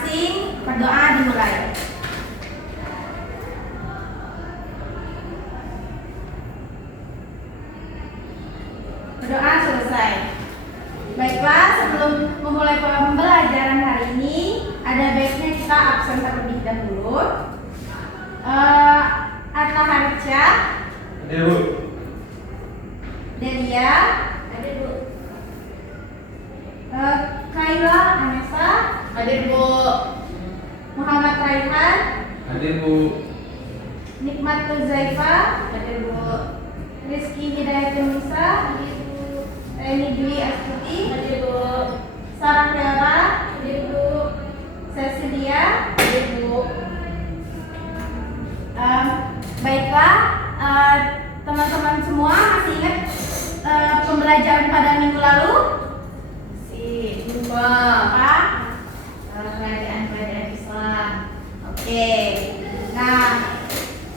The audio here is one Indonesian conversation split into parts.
masing-masing berdoa dimulai. Berdoa selesai. Baiklah, sebelum memulai pembelajaran hari ini, ada baiknya kita absen terlebih dahulu. Atta Harja, Ada Bu. Delia, ada Bu. Kaila Anessa, Ada Bu. Muhammad Raihan, Ada Bu. Nikmat Tuzaifa, Ada Bu. Rizky Hidayatulnisa, Reni Dwi Astuti, Ada Bu. Sarah Tiara, Ada Bu. Cecilia. Ada Bu. Baiklah, teman-teman semua masih ingat pembelajaran pada minggu lalu? Si Lupa. Apa? Kerajaan-kerajaan Islam. Oke. Nah,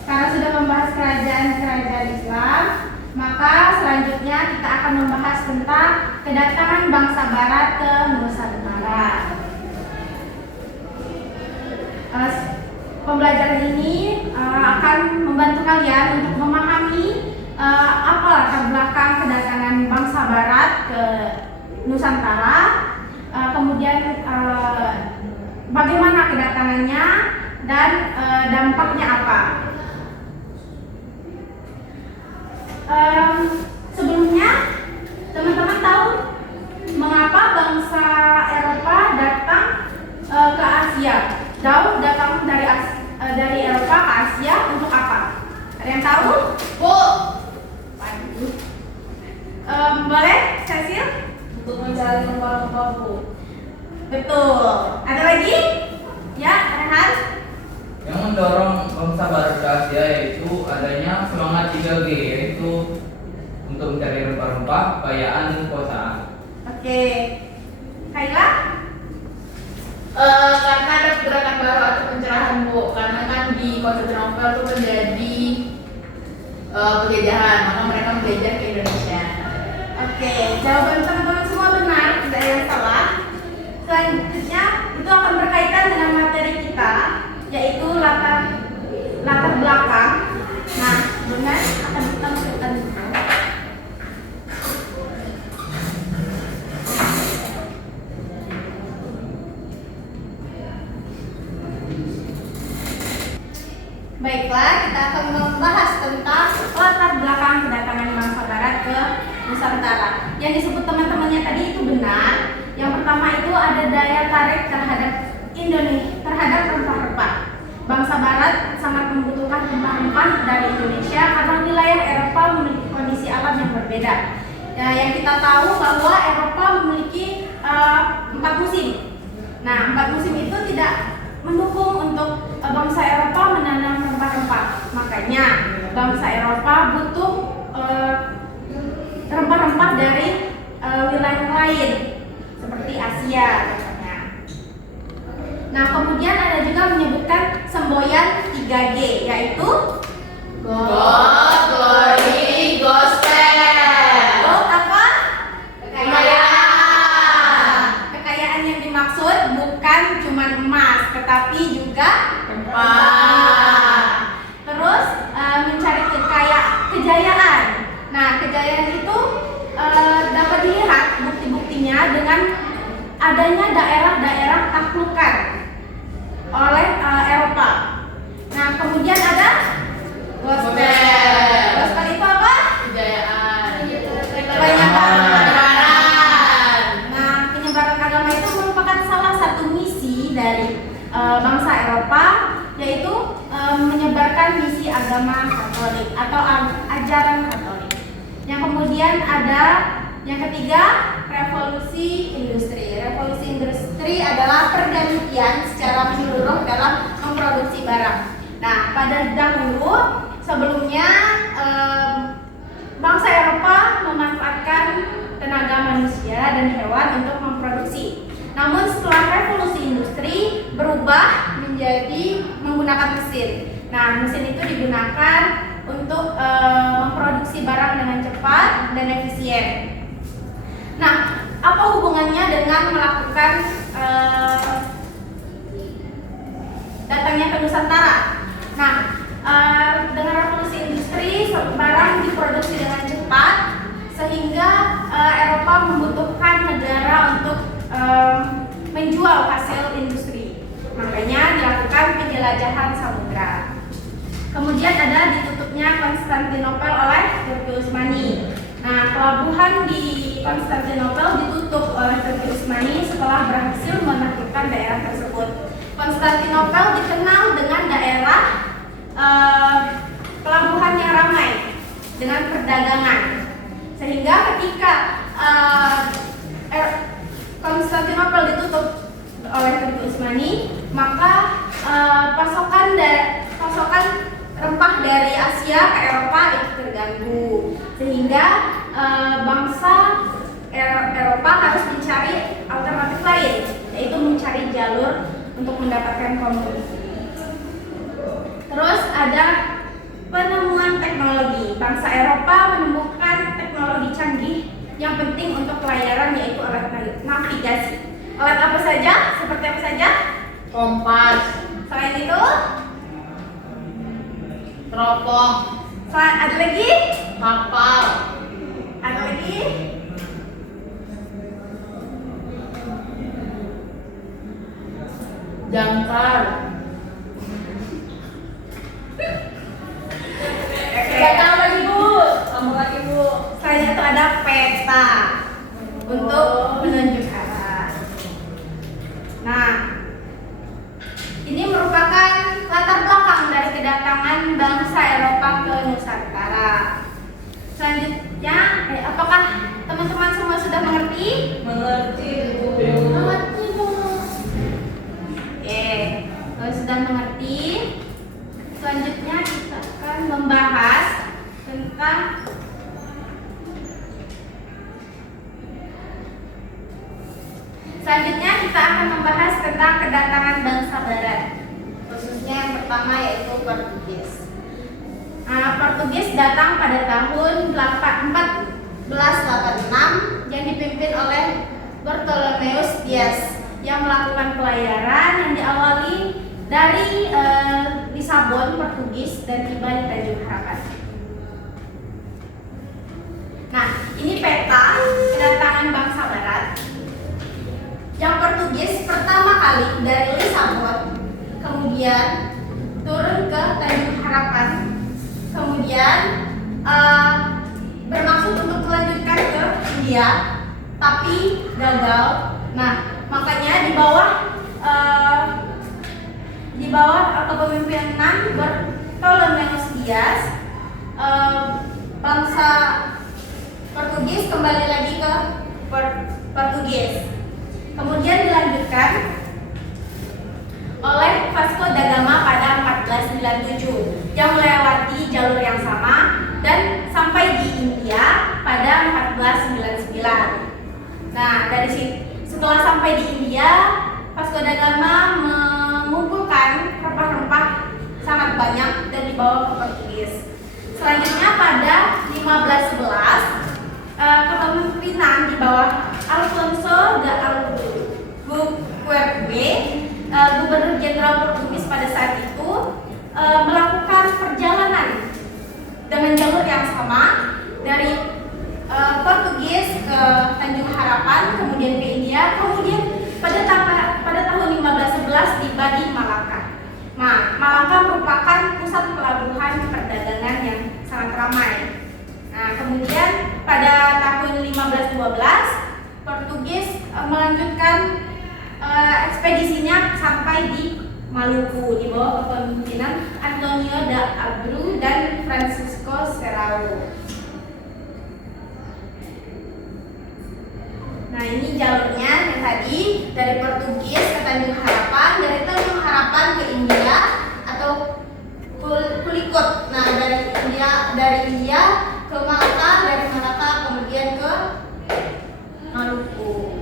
karena sudah membahas kerajaan-kerajaan Islam, maka selanjutnya kita akan membahas tentang kedatangan bangsa Barat ke Nusantara. Pembelajaran ini akan membantu kalian untuk memahami apa latar belakang kedatangan bangsa Barat ke Nusantara, kemudian bagaimana kedatangannya dan dampaknya apa. Sebelumnya, teman-teman tahu mengapa bangsa Eropa datang ke Asia? Jauh datang dari Eropa ke Asia untuk apa? Ada yang tahu? Bu. Boleh, Cecil? Untuk mencari rempah-rempah Bu. Betul. Ada lagi? Ya, Rehan? Yang mendorong bangsa Barat ke Asia yaitu adanya semangat 3G, yaitu untuk mencari rempah-rempah, kekayaan, dan kekuasaan. Oke. Kaila? Karena ada gerakan baru atau pencerahan Bu. Karena kan di Konstantinopel itu terjadi penjajahan, maka mereka menjajah ke Indonesia. Oke, jawaban teman-teman semua benar, tidak ada yang salah. Selanjutnya itu akan berkaitan dengan materi kita, yaitu latar belakang. Nah, dengan akan kita masukkan dulu. Baiklah, kita akan membahas tentang latar belakang kedatangan bangsa Barat ke Nusantara. Yang disebut teman-temannya tadi itu benar. Yang pertama itu ada daya tarik terhadap Indonesia, terhadap rempah-rempah. Bangsa Barat sangat membutuhkan rempah-rempah dari Indonesia karena wilayah Eropa memiliki kondisi alam yang berbeda. Ya, yang kita tahu bahwa Eropa memiliki 4 musim. Nah, 4 musim itu tidak mendukung untuk bangsa Eropa menanam rempah-rempah. Makanya bangsa Eropa butuh rempah-rempah dari wilayah lain seperti Asia contohnya. Nah, kemudian ada juga menyebutkan semboyan 3G, yaitu God, Glory, Gospel. gold apa? Kekayaan. Kekayaan yang dimaksud bukan cuma emas, tetapi juga Rempah. Terus mencari kejayaan. Nah, kejayaan itu dapat dilihat bukti-buktinya dengan adanya daerah-daerah taklukan oleh Eropa. Nah, kemudian ada gospel. Gospel itu apa? Kejayaan. Penyebaran. Nah, penyebaran agama itu merupakan salah satu misi dari bangsa Eropa, yaitu menyebarkan misi agama Katolik atau ajaran Katolik. Yang kemudian ada yang ketiga, revolusi industri. Revolusi industri adalah pergantian secara menyeluruh dalam memproduksi barang. Nah, pada dahulu sebelumnya bangsa Eropa memanfaatkan tenaga manusia dan hewan untuk memproduksi. Namun setelah revolusi industri berubah menjadi menggunakan mesin. Nah, mesin itu digunakan untuk memproduksi barang dengan cepat dan efisien. Nah, apa hubungannya dengan melakukan datangnya ke Nusantara. Nah, dengan revolusi industri, barang diproduksi dengan cepat sehingga Eropa membutuhkan negara untuk menjual hasil industri. Makanya dilakukan penjelajahan samudra. Kemudian ada ditutupnya Konstantinopel oleh Turki Utsmani. Nah, pelabuhan di Konstantinopel ditutup oleh Turki Utsmani setelah berhasil menaklukkan daerah tersebut. Konstantinopel dikenal dengan daerah pelabuhan yang ramai dengan perdagangan, sehingga ketika Konstantinopel ditutup oleh Turki Utsmani, maka pasokan rempah dari Asia ke Eropa itu terganggu, sehingga bangsa Eropa harus mencari alternatif lain, yaitu mencari jalur untuk mendapatkan komoditi. Terus ada penemuan teknologi. Bangsa Eropa menemukan teknologi canggih yang penting untuk pelayaran, yaitu alat navigasi. Alat apa saja? Seperti apa saja? Kompas, Selain itu, teropong, ada lagi? kapal, Ada lagi? jangkar. Oke. Lagi Bu? Kamu lagi Bu? Selain itu ada peta untuk menunjuk arah. Nah, ini merupakan latar belakang dari kedatangan bangsa Eropa ke Nusantara. Selanjutnya, apakah teman-teman semua sudah mengerti? Mengerti Bu. Mengerti Bu. Oke, kalau sudah mengerti, selanjutnya kita akan membahas tentang kedatangan bangsa Barat, khususnya yang pertama yaitu Portugis. Portugis datang pada tahun 1486 yang dipimpin oleh Bartolomeus Dias yang melakukan pelayaran yang diawali dari Lisabon, Portugis, dan tiba di Tanjung Harapan. Nah, ini peta kedatangan bangsa Barat. Yang Portugis pertama kali dari Lisabon, kemudian turun ke Tanjung Harapan, kemudian bermaksud untuk melanjutkan ke India, tapi gagal. Nah, makanya di bawah kepemimpinan Bartolomeus Dias, bangsa Portugis kembali lagi ke Portugis. Kemudian dilanjutkan oleh Vasco da Gama pada 1497 yang melewati jalur yang sama dan sampai di India pada 1499. Nah, dari situ setelah sampai di India, Vasco da Gama mengumpulkan rempah-rempah sangat banyak dan dibawa ke Portugis. Selanjutnya pada 1511 kepemimpinan di bawah Alfonso de Albuquerque, Gubernur Jenderal Portugis pada saat itu, melakukan perjalanan dengan jalur yang sama dari Portugis ke Tanjung Harapan, kemudian ke India, kemudian pada tahun 1511 tiba di Malaka. Nah, Malaka merupakan pusat pelabuhan perdagangan yang sangat ramai. Nah, kemudian pada tahun 1512 Portugis melanjutkan ekspedisinya sampai di Maluku di bawah kepemimpinan Antonio da Abreu dan Francisco Serrao. Nah, ini jalurnya yang tadi dari Portugis ke Tanjung Harapan, dari Tanjung Harapan ke India atau Pulicut. Nah, dari India ke Malaka, dari Malaka kemudian ke Maluku.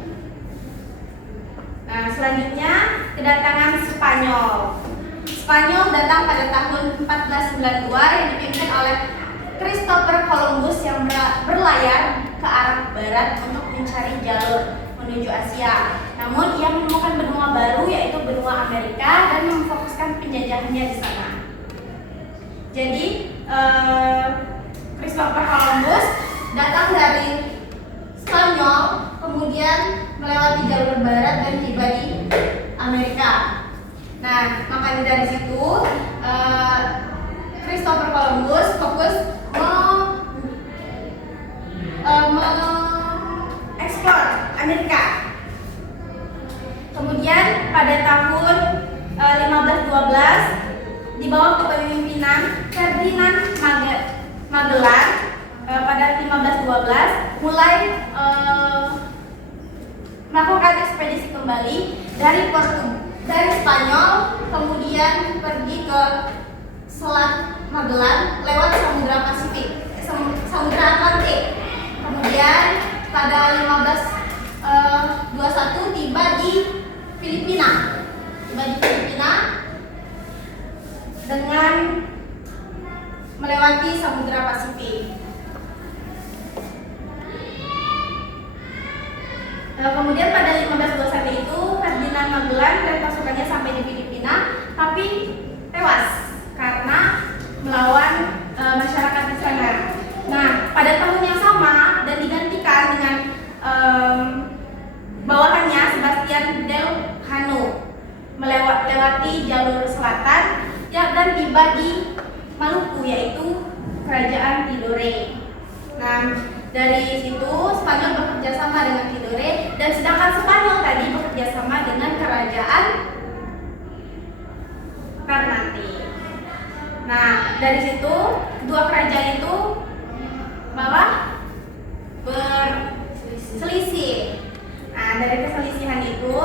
Nah, selanjutnya kedatangan Spanyol. Spanyol datang pada tahun 1492 yang dipimpin oleh Christopher Columbus yang berlayar ke arah barat untuk mencari jalur menuju Asia. Namun ia menemukan benua baru yaitu benua Amerika dan memfokuskan penjajahannya di sana. Jadi Christopher Columbus datang dari Spanyol, kemudian melewati jalur barat dan tiba di Amerika. Nah, makanya dari situ Christopher Columbus fokus mengeksplor Amerika. Kemudian pada tahun 1512 di bawah kepemimpinan Ferdinand Magellan pada 1512 mulai melakukan ekspedisi kembali dari Spanyol, kemudian pergi ke Selat Magellan lewat Samudra Atlantik. Kemudian pada 1521 tiba di Filipina dengan melewati Samudra Pasifik. Kemudian pada 1521 itu Ferdinand Magellan dan pasukannya sampai di Filipina, tapi tewas karena melawan masyarakat di sana. Nah, pada tahun yang sama dan digantikan dengan bawahannya Sebastian Elcano melewati jalur selatan dan tiba di Maluku yaitu Kerajaan Tidore. Nah, dari situ Spanyol bekerja sama dengan Tidore dan sedangkan Spanyol tadi bekerja sama dengan Kerajaan Ternate. Nah, dari situ dua kerajaan itu berselisih. Nah, dari keselisihan itu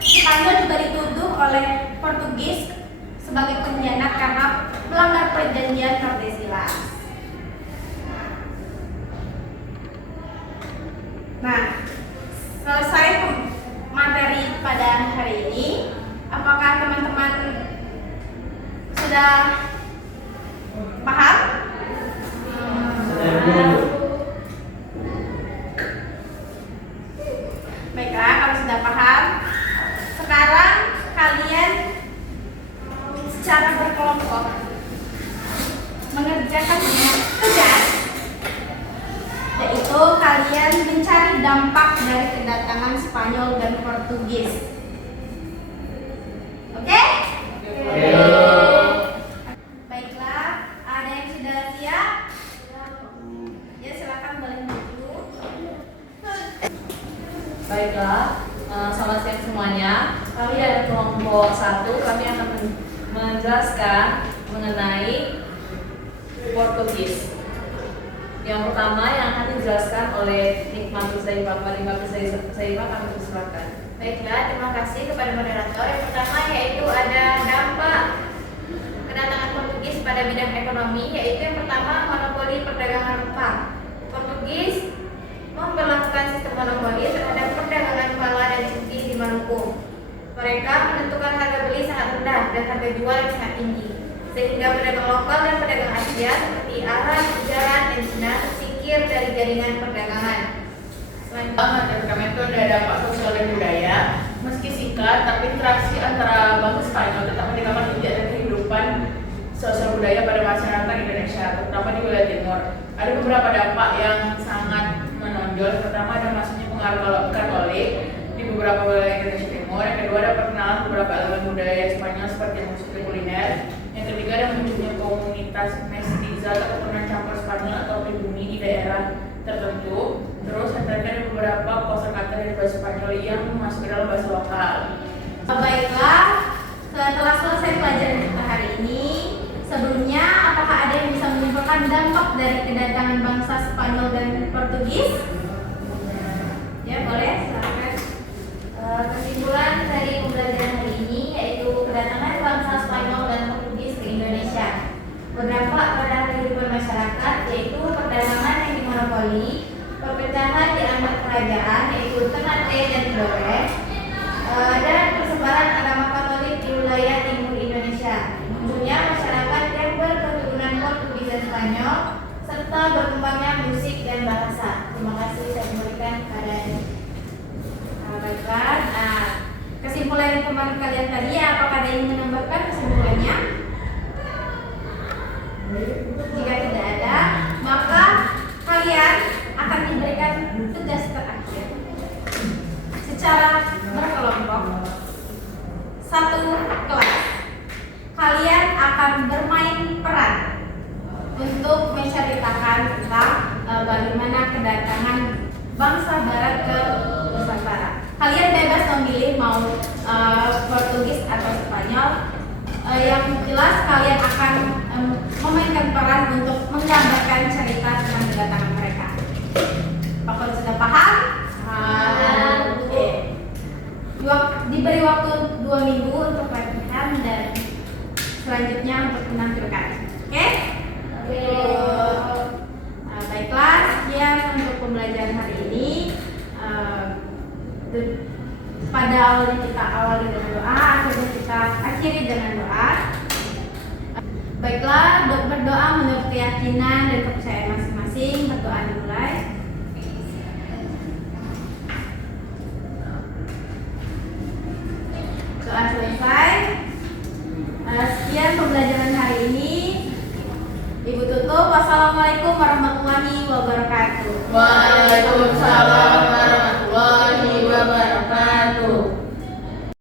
Spanyol juga dituduh oleh Portugis sebagai pengkhianat karena melanggar perjanjian Tordesillas. Nah, selesai materi pada hari ini. Apakah teman-teman sudah paham? Baiklah, kalau sudah paham, sekarang kalian secara berkelompok mengerjakan tugas, yaitu kalian mencari dampak dari kedatangan Spanyol dan Portugis. Oke? Baiklah, ada yang sudah siap? Ya, silakan boleh maju. Baiklah, selamat siang semuanya. Kami dari kelompok 1, kami akan menjelaskan mengenai Portugis. Yang pertama yang akan dijelaskan oleh Nikmatul Saifah. Nikmatul Saifah, kami persilakan. Baiklah, terima kasih kepada moderator. Yang pertama yaitu ada dampak kedatangan Portugis pada bidang ekonomi, yaitu yang pertama monopoli perdagangan rempah. Portugis memperlakukan sistem monopoli terhadap perdagangan pala dan cuci di Maluku. Mereka menentukan harga beli sangat rendah dan harga jual yang sangat tinggi, sehingga pedagang lokal dan pedagang Asia seperti Arab, Gujarat, dan Cina tersingkir dari jaringan perdagangan. Materi kami itu ada dampak sosial dan budaya. Meski singkat, tapi interaksi antara bangsa Spanyol tetap meningkatkan jejak dan kehidupan sosial budaya pada masyarakat Indonesia, terutama di wilayah timur. Ada beberapa dampak yang sangat menonjol. Pertama, ada masuknya pengaruh Katolik di beberapa wilayah Indonesia Timur. Yang kedua, ada perkenalan beberapa elemen budaya Spanyol seperti musik dan kuliner. Yang ketiga, ada munculnya komunitas mestiza atau keturunan campur Spanyol atau pribumi di daerah tertentu. Terus yang terakhir ada beberapa kosakata dari bahasa Spanyol yang masuk ke dalam bahasa lokal. Baiklah, setelah selesai pelajaran kita hari ini, sebelumnya apakah ada yang bisa menyimpulkan dampak dari kedatangan bangsa Spanyol dan Portugis? Ya, boleh, silakan. Kesimpulan dari pembelajaran hari ini yaitu kedatangan bangsa Spanyol dan Portugis ke Indonesia berdampak pada kehidupan masyarakat, yaitu perdagangan yang dimonopoli, perpecahan di antar kerajaan yaitu Ternate dan Tidore, dan persebaran agama Katolik di wilayah timur Indonesia, munculnya masyarakat yang berketurunan Portugis dan Spanyol, serta berkembangnya musik dan bahasa. Terima kasih, saya kembalikan. oleh teman kalian tadi, apakah ada yang menambahkan kesimpulannya? Jika tidak ada, maka kalian akan diberikan tugas terakhir secara berkelompok. Satu kelas, kalian akan bermain peran untuk menceritakan tentang bagaimana kedatangan bangsa Barat ke Nusantara. Kalian bebas memilih mau Portugis atau Spanyol. Yang jelas kalian akan memainkan peran untuk menggambarkan cerita tentang kedatangan mereka. Apakah sudah paham? Oke. Diberi waktu 2 minggu untuk latihan dan selanjutnya untuk menampilkan. Oke? Baiklah, sekian untuk pembelajaran hari ini. Pada awalnya kita awali dengan doa, akhirnya kita akhiri dengan doa. Baiklah, berdoa menurut keyakinan dan kepercayaan masing-masing. Berdoa dimulai. Doa selesai. Sekian pembelajaran hari ini. Ibu tutup. Wassalamualaikum warahmatullahi wabarakatuh.